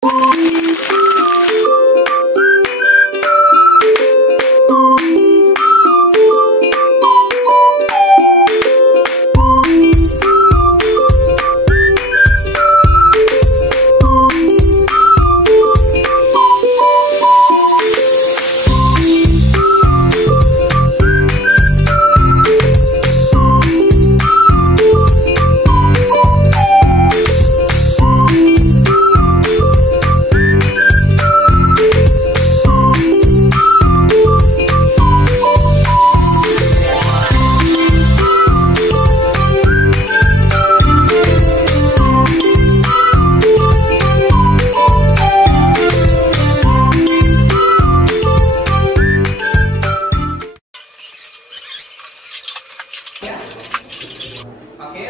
Oke,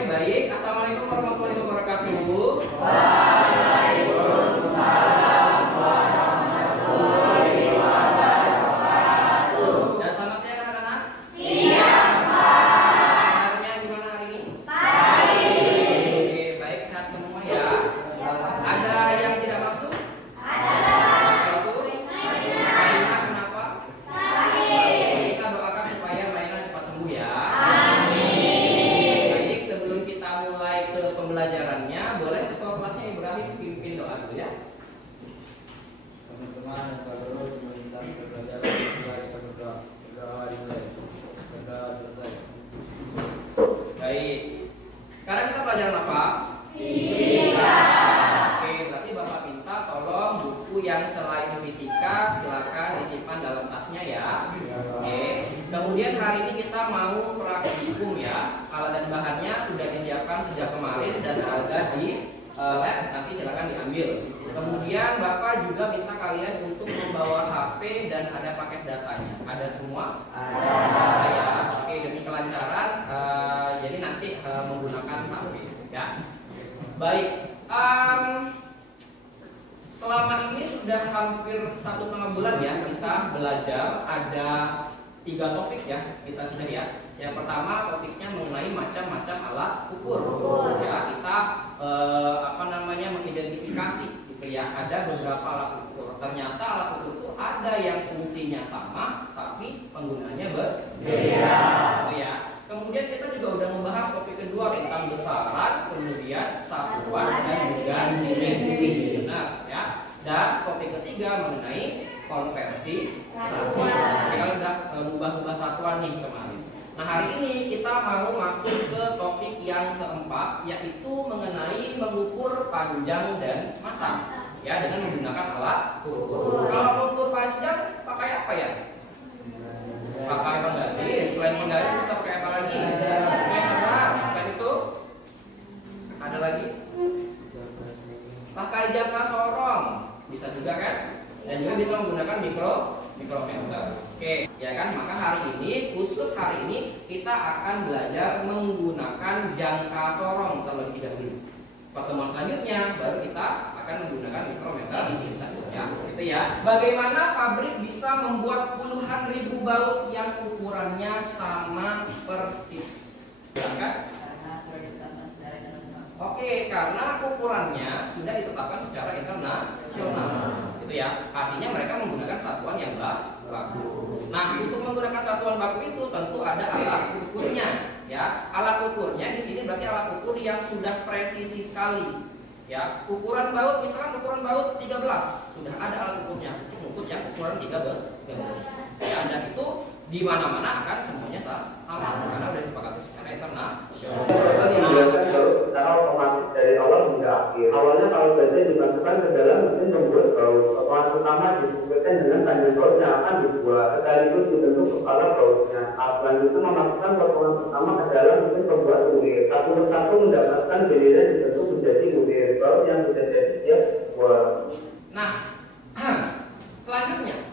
baik. Assalamualaikum warahmatullahi wabarakatuh. Waalaikumsalam warahmatullahi wabarakatuh. Dan selamat siang anak-anak. Siang, Pak. Kabarnya gimana hari ini? Baik. Oke, baik, sehat semua ya. Ada yang tidak masuk? Ada. Apa itu? Maina, kenapa? Sakit. Kita doakan supaya Maina cepat sembuh ya. Baik, sebelum kita mulai ke pembelajarannya, boleh ketua kelasnya Ibrahim pimpin doa dulu ya. Teman-teman yang terus meminta pembelajaran mulai kita berdoa dimulai berdoa selesai. Baik. Sekarang kita pelajaran apa? Fisika. Oke, berarti Bapak minta tolong buku yang selain fisika silakan disimpan dalam tasnya ya. Oke. Kemudian hari ini kita mau praktikum ya. Alat dan bahannya sudah disiapkan sejak kemarin dan ada di lab, nanti silakan diambil. Kemudian Bapak juga minta kalian untuk membawa HP dan ada paket datanya. Ada semua? Ada ya. Oke, demi kelancaran jadi nanti menggunakan HP ya. Baik. Selama ini sudah hampir 1,5 bulan ya kita belajar. Ada 3 topik ya kita sudah ya. Yang pertama topiknya mengenai macam-macam alat ukur. Ya, kita mengidentifikasi gitu ya. Ada beberapa alat ukur. Ternyata alat ukur itu ada yang fungsinya sama tapi penggunaannya berbeda. Oh, ya. Kemudian kita juga udah membahas topik kedua tentang besaran, kemudian satuan dan juga dimensi. Benar ya. Dan topik ketiga mengenai konversi satuan. Kita udah mengubah satuan nih kemarin. Nah, hari ini kita mau masuk ke topik yang keempat, yaitu mengenai mengukur panjang dan massa ya, dengan menggunakan alat ukur. Kalau mengukur panjang pakai apa ya? Pakai penggaris. Selain penggaris bisa pakai apa lagi? Meter. Selain itu ada lagi? Pakai jangka sorong. Bisa juga kan? Dan juga bisa menggunakan mikrometer. Oke, ya kan? Maka hari ini, khusus hari ini kita akan belajar menggunakan jangka sorong terlebih dahulu. Pertemuan selanjutnya baru kita akan menggunakan mikrometer di sini saja. Gitu ya. Bagaimana pabrik bisa membuat puluhan ribu baut yang ukurannya sama persis? Silakan. Oke, karena ukurannya sudah ditetapkan secara internasional, gitu ya. Artinya mereka menggunakan satuan yang baku. Nah, untuk menggunakan satuan baku itu tentu ada alat ukurnya, ya. Alat ukurnya di sini berarti alat ukur yang sudah presisi sekali, ya. Ukuran baut, misalkan ukuran baut 13, sudah ada alat ukurnya untuk mengukur yang ukuran 13, ya. Dan itu di mana-mana akan semuanya sama, karena sudah disepakati secara internasional. Secara otomatis dari awal hingga akhir. Awalnya kalau baja dimasukkan ke dalam mesin pembuat baut, potongan pertama disesuaikan dengan panjang baut yang akan dibuat, sekaligus dibentuk kepala bautnya. Selanjutnya memasukkan potongan pertama ke dalam mesin pembuat ulir. Satu persatu mendapatkan giliran dibentuk menjadi ulir baut yang sudah jadi siap buat. Nah, selanjutnya,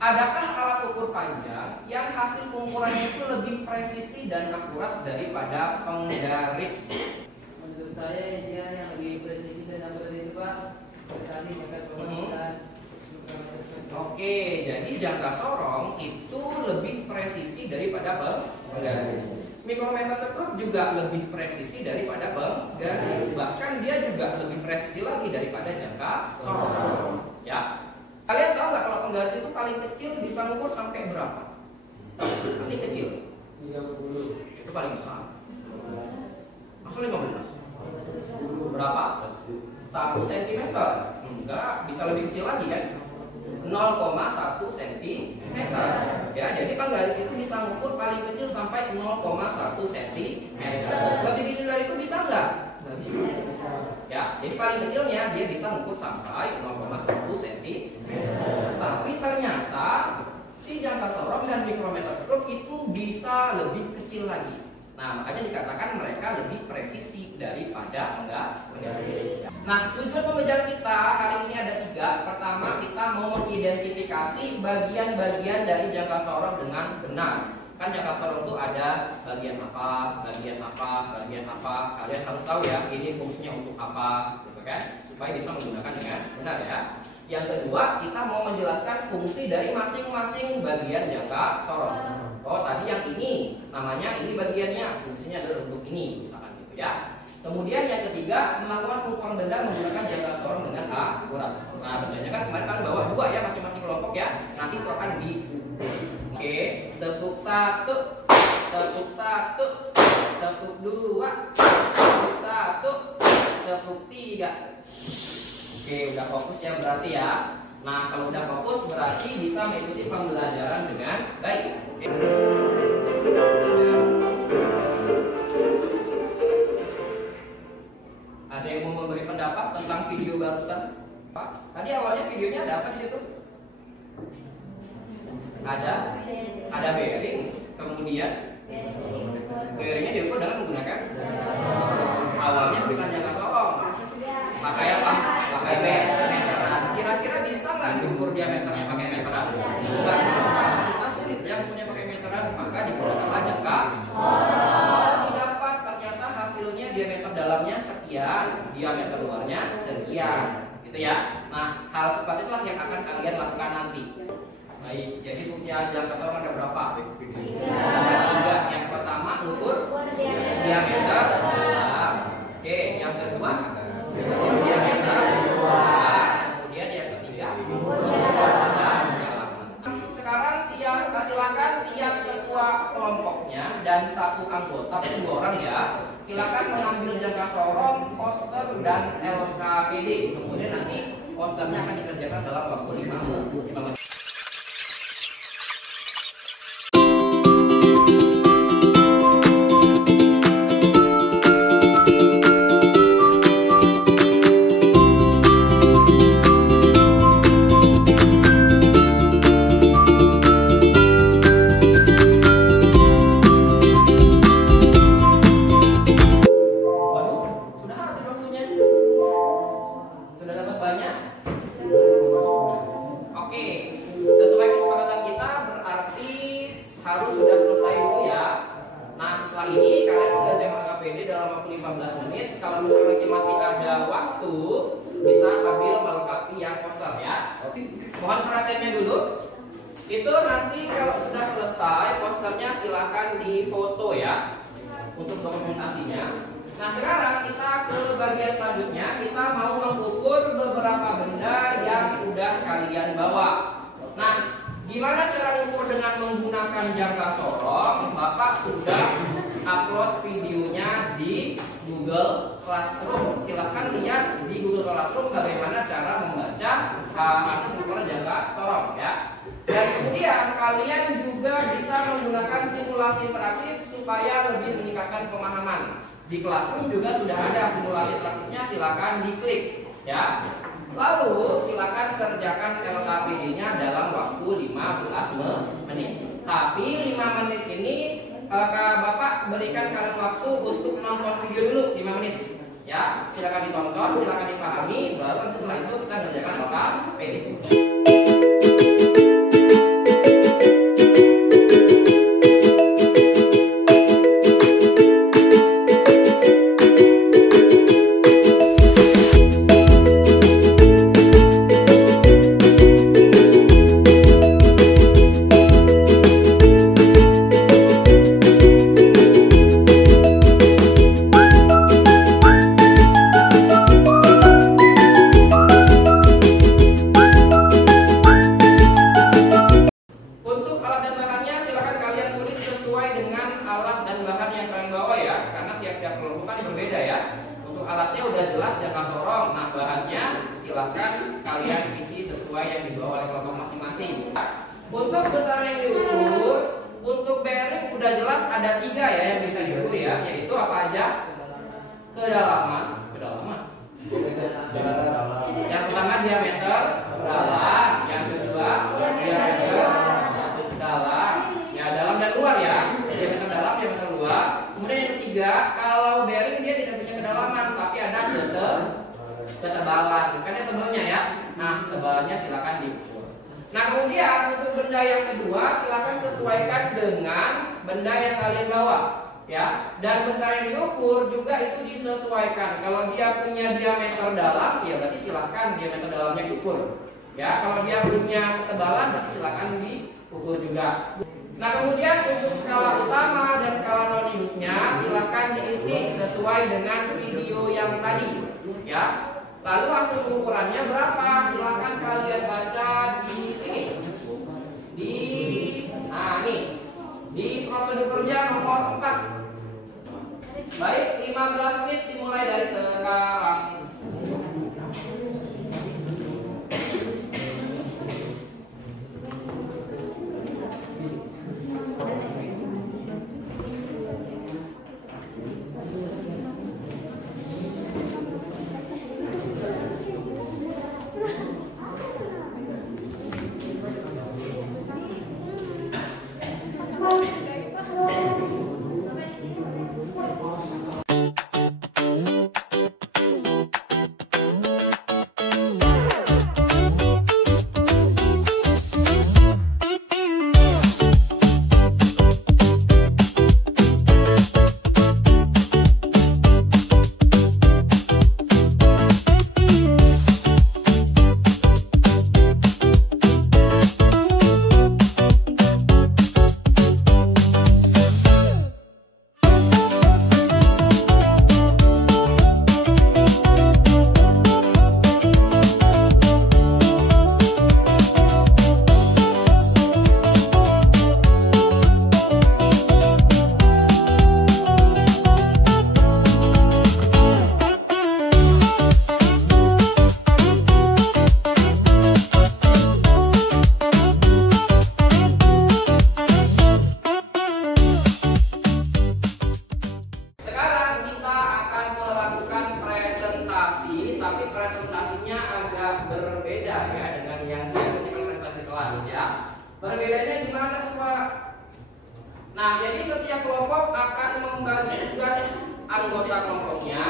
adakah alat ukur panjang yang hasil pengukurannya itu lebih presisi dan akurat daripada penggaris? Menurut saya dia yang lebih presisi dan akurat itu Pak. Tadi jangka sorong dan Oke, jadi jangka sorong itu lebih presisi daripada penggaris. Mikrometer skrup juga lebih presisi daripada penggaris, bahkan dia juga lebih presisi lagi daripada jangka sorong. Ya, kalian tahu nggak kalau penggaris itu paling kecil bisa mengukur sampai berapa? Paling kecil 30. itu paling besar. Maksudnya 15. Berapa? 1 cm. Enggak, bisa lebih kecil lagi kan? 0,1 cm. Ya, jadi penggaris itu bisa mengukur paling kecil sampai 0,1 cm. Lebih kecil dari itu bisa nggak? Nggak bisa. Ya, jadi paling kecilnya dia bisa mengukur sampai 0,1 cm. Tapi ternyata si jangka sorong dan mikrometer skrup itu bisa lebih kecil lagi. Nah, makanya dikatakan mereka lebih presisi daripada penggaris. Nah, tujuan pembelajaran kita hari ini ada 3. Pertama, kita mau mengidentifikasi bagian-bagian dari jangka sorong dengan benar. Kan jangka sorong itu ada bagian apa, bagian apa, bagian apa. Kalian harus tahu ya, ini fungsinya untuk apa, gitu kan? Supaya bisa menggunakan dengan benar ya. Yang kedua, kita mau menjelaskan fungsi dari masing-masing bagian jangka sorong. Oh, tadi yang ini namanya ini bagiannya, fungsinya adalah untuk ini, misalkan gitu ya. Kemudian yang ketiga, melakukan pengukuran benda menggunakan jangka sorong dengan akurat. Nah, bendanya kan kemarin kalian bawa 2 ya, masing-masing kelompok ya. Nanti itu akan diukur. Oke, tepuk 1, tepuk 1, tepuk 2, tepuk 1, tepuk 3. Oke, udah fokus ya berarti ya. Nah, kalau udah fokus berarti bisa mengikuti pembelajaran dengan baik. Oke. Ada yang mau memberi pendapat tentang video barusan? Pak, tadi awalnya videonya ada apa di situ? Ada bearing, kemudian bearingnya diukur dengan menggunakan awalnya bukan jangka sorong. Pakai apa? Pakai meteran. Kira-kira bisa nggak diukur diameternya pakai meteran? Nggak bisa. Kita sulit ya punya pakai meteran, maka digunakan jangka sorong. Didapat ternyata hasilnya diameter dalamnya sekian, diameter luarnya sekian, gitu ya. Nah, hal seperti itulah yang akan kalian lakukan nanti. Baik, jadi fungsi jangka sorong ada berapa? Ada 3. Yang pertama ukur diameter dalam. Oke, yang kedua diameter luar. Kemudian yang ketiga ukur dalam. Sekarang silakan tiap ketua kelompoknya dan 1 anggota 2 orang ya. Silakan mengambil jangka sorong, poster dan LKPD. Kemudian nanti posternya akan dikerjakan dalam waktu 5 menit. Mohon perhatiannya dulu. Itu nanti kalau sudah selesai posternya silakan difoto ya untuk dokumentasinya. Nah, sekarang kita ke bagian selanjutnya. Kita mau mengukur beberapa benda yang udah kalian bawa. Nah, gimana cara mengukur dengan menggunakan jangka sorong? Bapak sudah upload videonya di Google Classroom. Silahkan lihat di Google Classroom bagaimana cara membaca hasil ukuran jangka sorong ya. Dan kemudian kalian juga bisa menggunakan simulasi interaktif supaya lebih meningkatkan pemahaman. Di Classroom juga sudah ada simulasi interaktifnya, silakan diklik ya. Lalu silakan kerjakan LKPD-nya dalam waktu 15 menit. Tapi 5 menit ini Bapak berikan kalian waktu untuk nonton video dulu 5 menit. Ya, silakan ditonton, silakan dipahami, baru nanti setelah itu kita kerjakan LKPD. silahkan kalian isi sesuai yang dibawa oleh kelompok masing-masing. Untuk besaran yang diukur, untuk bearing udah jelas ada 3 ya yang bisa diukur ya, yaitu apa aja? Kedalaman. Yang pertama diameter dalam, yang kedua diameter dalam, ya dalam dan luar ya, diameter dalam, diameter luar. Kemudian yang ketiga, kalau bearing dia tidak punya kedalaman tapi ada ketebalan, kan ya tebalnya ya. Nah tebalannya silakan diukur. Nah kemudian untuk benda yang kedua silakan sesuaikan dengan benda yang kalian bawa. Ya, dan besar yang diukur juga itu disesuaikan. Kalau dia punya diameter dalam, ya berarti silakan diameter dalamnya diukur. Ya, kalau dia punya ketebalan, berarti silakan diukur juga. Nah, kemudian untuk skala utama dan skala non-minusnya, silakan diisi sesuai dengan video yang tadi. Ya, lalu hasil pengukurannya berapa? Silakan kalian baca di sini. Di prosedur kerja nomor 4. Baik, 15 menit dimulai dari sekarang. Perbedaannya gimana tuh Pak? Nah, jadi setiap kelompok akan membagi tugas anggota kelompoknya.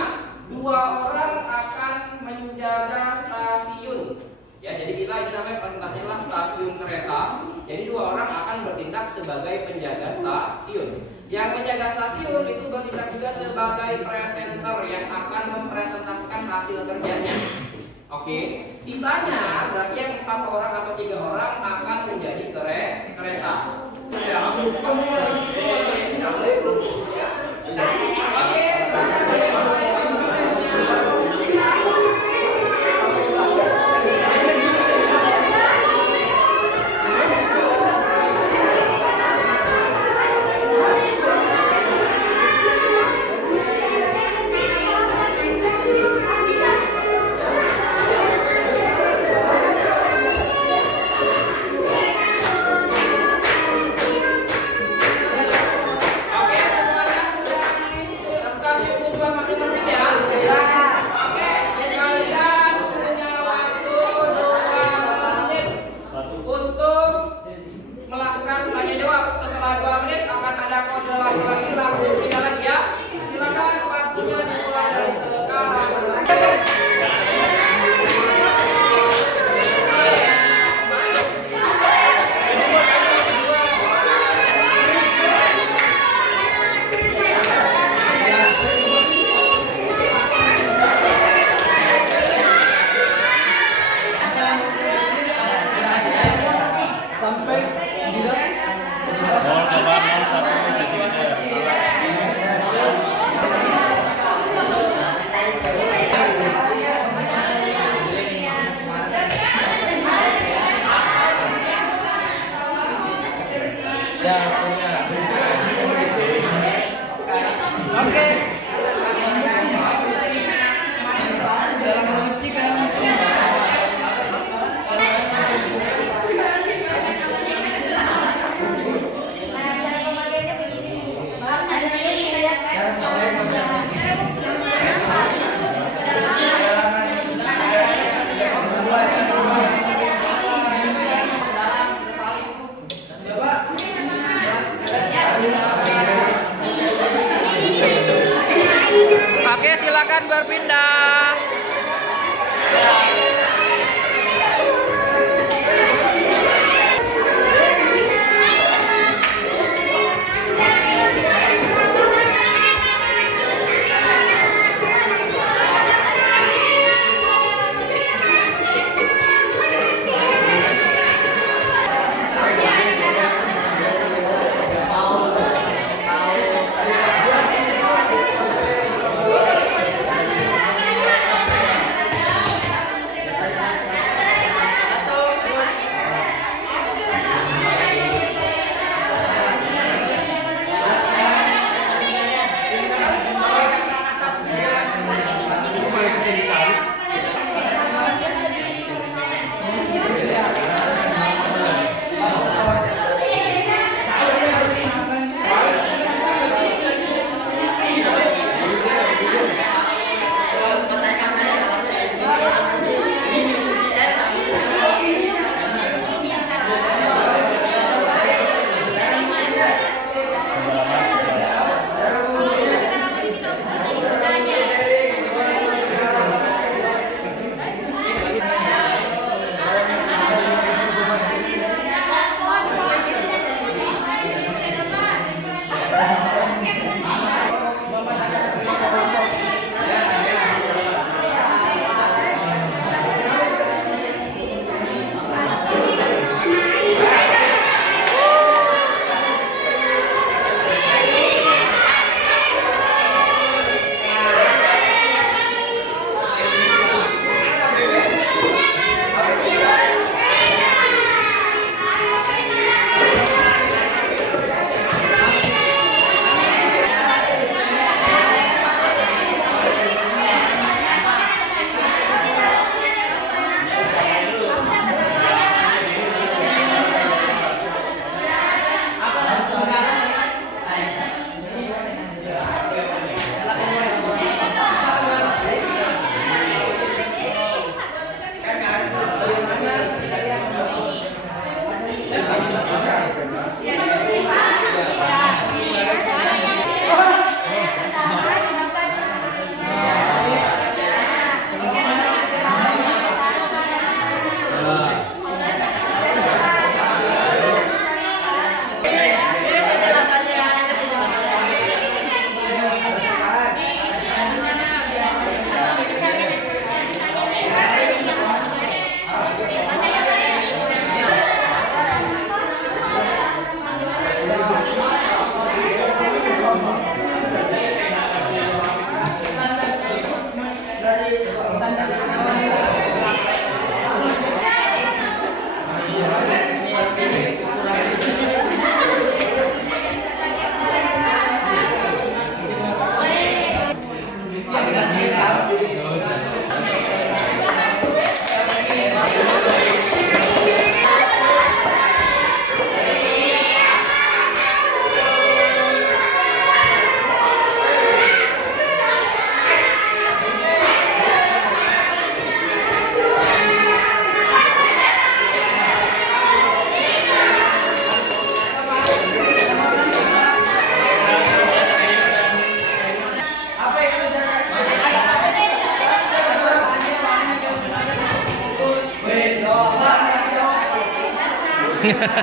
2 orang akan menjaga stasiun. Ya, jadi kita ini namanya presentasinya stasiun kereta. Jadi 2 orang akan bertindak sebagai penjaga stasiun. Yang penjaga stasiun itu bertindak juga sebagai presenter yang akan mempresentasikan hasil kerjanya. Oke, sisanya berarti yang 4 orang atau 3 orang akan menjadi kereta. Ya, oke,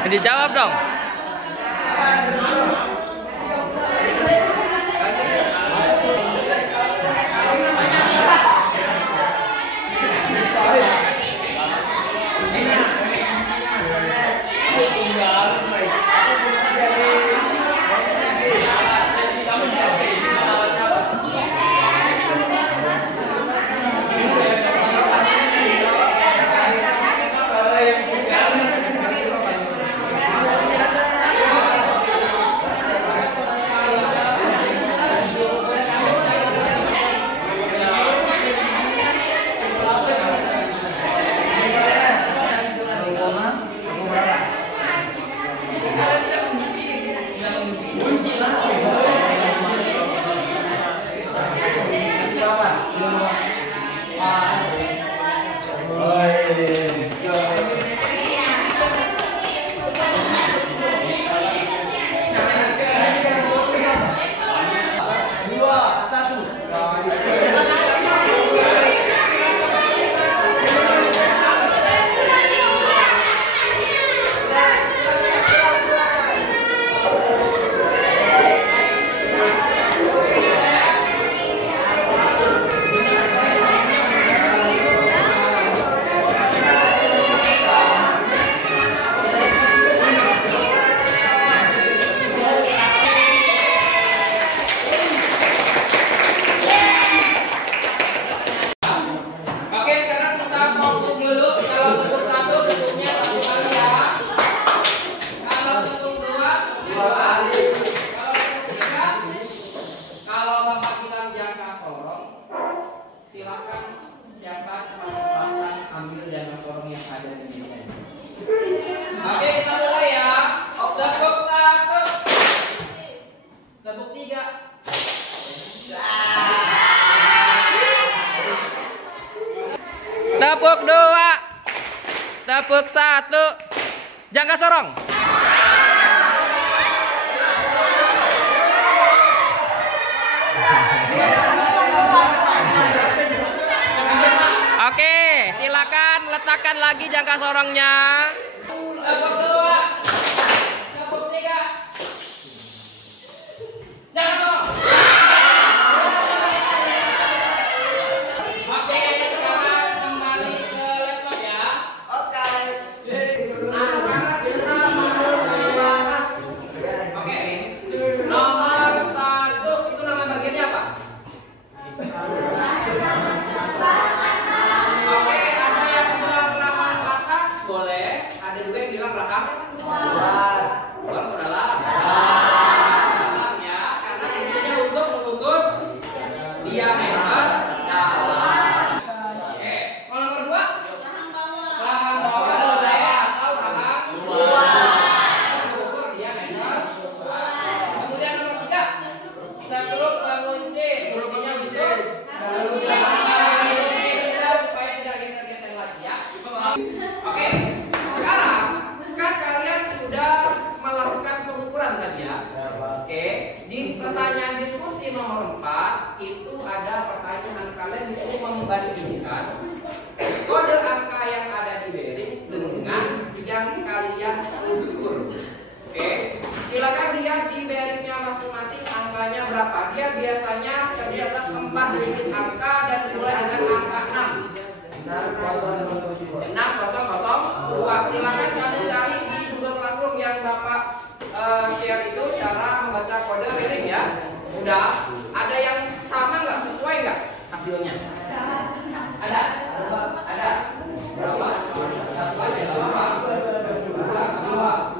Dijawab dong. Tepuk 2, tepuk 1, jangka sorong. Oke, silakan letakkan lagi jangka sorongnya. Tepuk 2, tepuk 3, jangka sorong. Pertanyaan diskusi nomor 4 itu ada pertanyaan kalian disuruh membandingkan kode angka yang ada di bearing dengan yang kalian ukur. Oke, silakan lihat di bearingnya masing-masing angkanya berapa. Dia biasanya terdiri atas 4 digit angka dan dimulai dengan angka 6. 6002. Silakan kamu cari di Google Classroom yang Bapak share itu cara membaca kode bearing ya. Udah, ada yang sama nggak, sesuai nggak hasilnya? Ada? Ada? Berapa? Satu aja, berapa? Dua.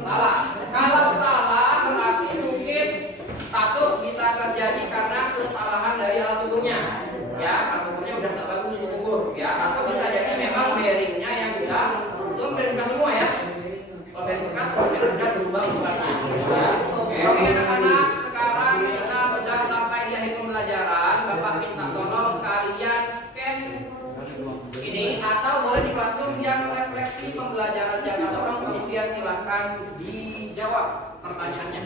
Salah. Kalau salah berarti mungkin satu bisa terjadi karena kesalahan dari alat ukurnya. Ya, alat ukurnya udah nggak bagus ukur ya. Atau bisa jadi memang bearingnya yang udah itu bearing bekas semua ya. Kalau bearing bekas mobil udah berubah bukan. Oke, anak-anak, sekarang kita sudah sampai di akhir pembelajaran. Bapak minta tolong kalian scan ini atau boleh di Classroom yang refleksi pembelajaran jangka sorong, kemudian silahkan dijawab pertanyaannya.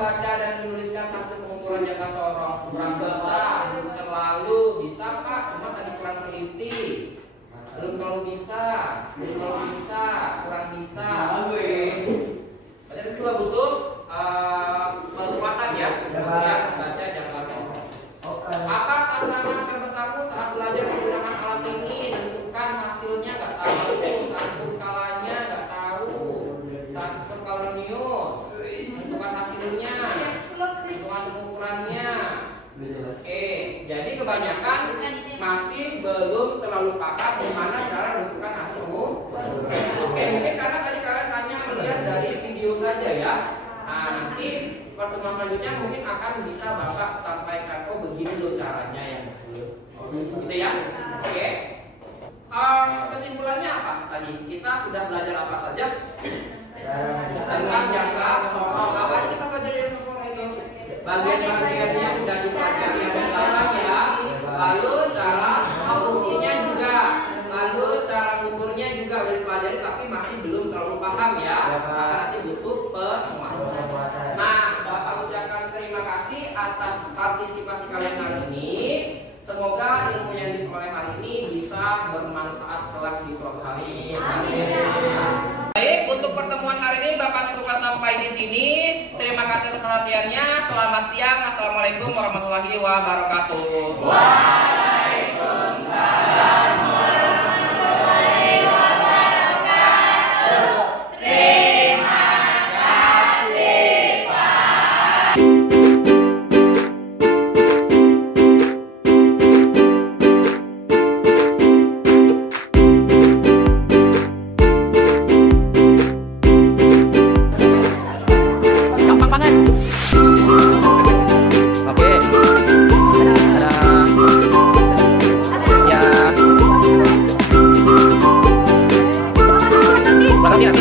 membaca dan menuliskan hasil pengukuran jangka sorong? Kurang bisa, belum terlalu bisa Pak, cuma tadi kurang teliti. Belum terlalu bisa, kurang bisa. Oke. Baca kedua butuh kekuatan ya, baca jangka sorong. Apa tantangan terbesarmu saat belajar menggunakan alat ini? Tentukan hasilnya nggak tahu, satu skalanya nggak tahu, satu kalorius, tentukan hasilnya, tentukan pengukurannya. Oke, jadi kebanyakan masih belum terlalu paham gimana cara menentukan hasil pengukuran. Oke, mungkin karena tadi kalian hanya melihat dari video saja ya. Nah, nanti pertemuan selanjutnya mungkin akan bisa Bapak sampaikan, oh begini loh caranya yang gitu ya. Oke. Kesimpulannya apa tadi? Kita sudah belajar apa saja? Tentang jangka sorong. Apa yang kita pelajari dari sorong itu? Bagian-bagiannya sudah dipelajari ada belakang ya. Lalu cara fungsinya juga. Lalu cara mengukurnya juga sudah dipelajari tapi masih belum terlalu paham ya. Maka nanti butuh penguatan. Nah, Bapak ucapkan terima kasih atas partisipasi kalian hari ini. Semoga ilmu yang diperoleh hari ini bisa bermanfaat kelak di suatu hari. Baik, untuk pertemuan hari ini Bapak cukupkan sampai di sini. Terima kasih atas perhatiannya. Selamat siang. Assalamualaikum warahmatullahi wabarakatuh. Waalaikumsalam warahmatullahi wabarakatuh. Terima kasih Pak. Gampang banget. Oke. Ada. Ya. Lagi ya.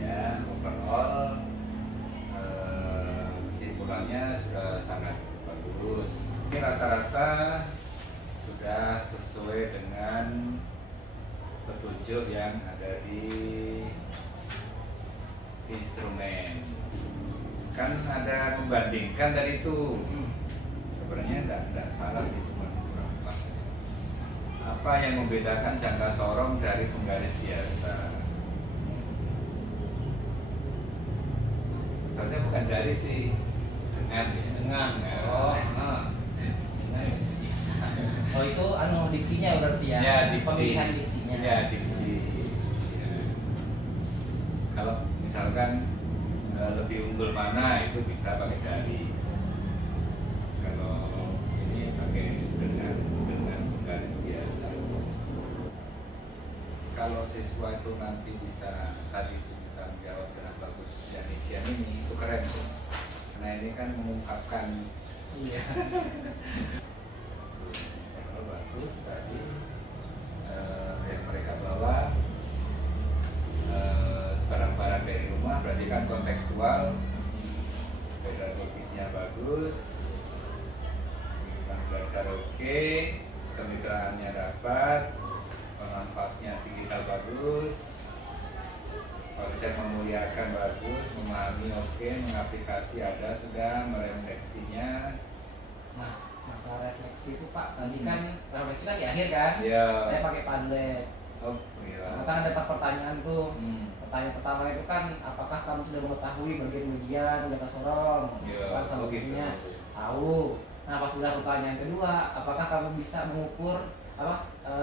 Ya, overall kesimpulannya sudah sangat bagus. Ini rata-rata sudah sesuai dengan petunjuk yang ada di instrumen. Kan ada membandingkan tadi itu. Sebenarnya tidak salah sih, cuma kurang pas. Apa yang membedakan jangka sorong dari penggaris biasa? Soalnya bukan dari sih, dengan ya. Oh, dengan biasa. Oh itu diksinya berarti ya? Ya, diksi. Pemilihan diksinya. Ya, diksi. Ya. Kalau misalkan lebih unggul mana itu bisa pakai dari. Kalau ini pakai dengan garis biasa. Kalau siswa itu nanti bisa tadi itu bisa menjawab dengan bagus Indonesian ini itu keren tuh. Karena ini kan mengungkapkan. Iya. Kalau bagus tadi yang mereka bawa barang-barang dari rumah berarti kan kontekstual, pedagogisnya bagus, tentang belajar oke, kemitraannya dapat, pemanfaatnya digital bagus, konsep memuliakan bagus, memahami oke, mengaplikasi ada sudah, merefleksinya. Nah, masalah refleksi itu Pak, tadi kan refleksi kan di akhir kan? Iya. Saya pakai Padlet. Oh iya. Kan ada 4 pertanyaan tuh. Pertanyaan pertama itu kan, apakah kamu sudah mengetahui bagian-bagian jangka sorong? Iya. Kan solusinya tahu. Nah, pas sudah pertanyaan kedua, apakah kamu bisa mengukur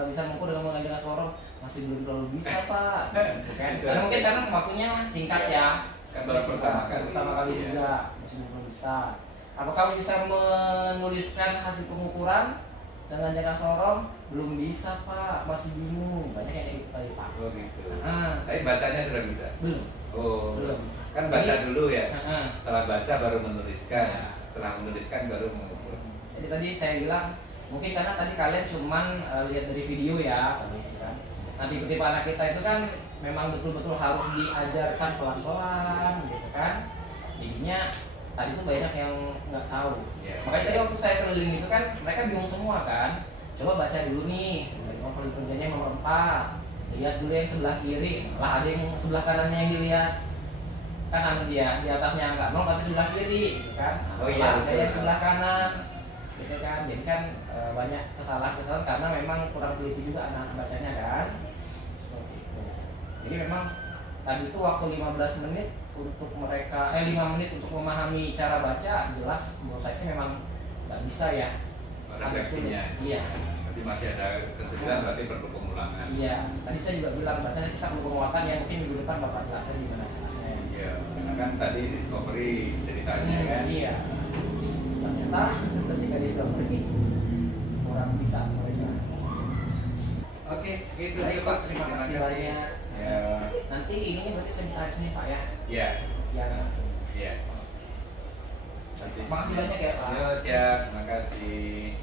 bisa mengukur dengan menggunakan jangka sorong? Masih belum terlalu bisa Pak. Gitu kan? Karena mungkin karena waktunya singkat ya. Kan baru pertama kali iya. juga masih belum bisa. Apa kamu bisa menuliskan hasil pengukuran dengan jangka sorong? Belum bisa Pak, masih bingung. Banyak yang kayak gitu tadi Pak. Oh gitu. Tapi bacanya sudah bisa? Belum. Oh. Belum. Kan baca dulu ya. Setelah Baca baru menuliskan. Setelah menuliskan baru mengukur. Jadi tadi saya bilang mungkin karena tadi kalian cuman lihat dari video ya, kan. Nah tipe-tipe anak kita itu kan memang betul-betul harus diajarkan pelan-pelan, gitu kan. Jadinya tadi tuh banyak yang nggak tahu. Yeah. Makanya tadi waktu saya keliling itu kan mereka bingung semua kan. Coba baca dulu nih. Skor kerjanya nomor 4. Lihat dulu yang sebelah kiri, malah ada yang sebelah kanannya yang dilihat. Kan anu dia di atasnya angka 0 tapi sebelah kiri gitu kan. Oh iya, Ada yang betul. sebelah kanan. Gitu kan. Jadi kan banyak kesalahan-kesalahan karena memang kurang teliti juga anak bacanya kan. Seperti itu. Jadi memang tadi itu waktu 15 menit untuk mereka 5 menit untuk memahami cara baca, jelas menurut saya sih memang nggak bisa ya. Agak sulit. Refleksinya. Iya. Tapi masih ada kesulitan, berarti perlu pemulangan. Iya, tadi saya juga bilang bahkan kita perlu penguatan yang mungkin minggu depan Bapak jelaskan gimana caranya. Iya, karena kan tadi discovery ceritanya kan. Iya. Ternyata ketika discovery orang bisa mereka. Oke, gitu ayo Pak, terima kasih banyak. Ya. Nanti ini berarti sebentar sini Pak ya. Iya. Ya. Iya. Makasih banyak ya Pak. Yo, siap, terima kasih.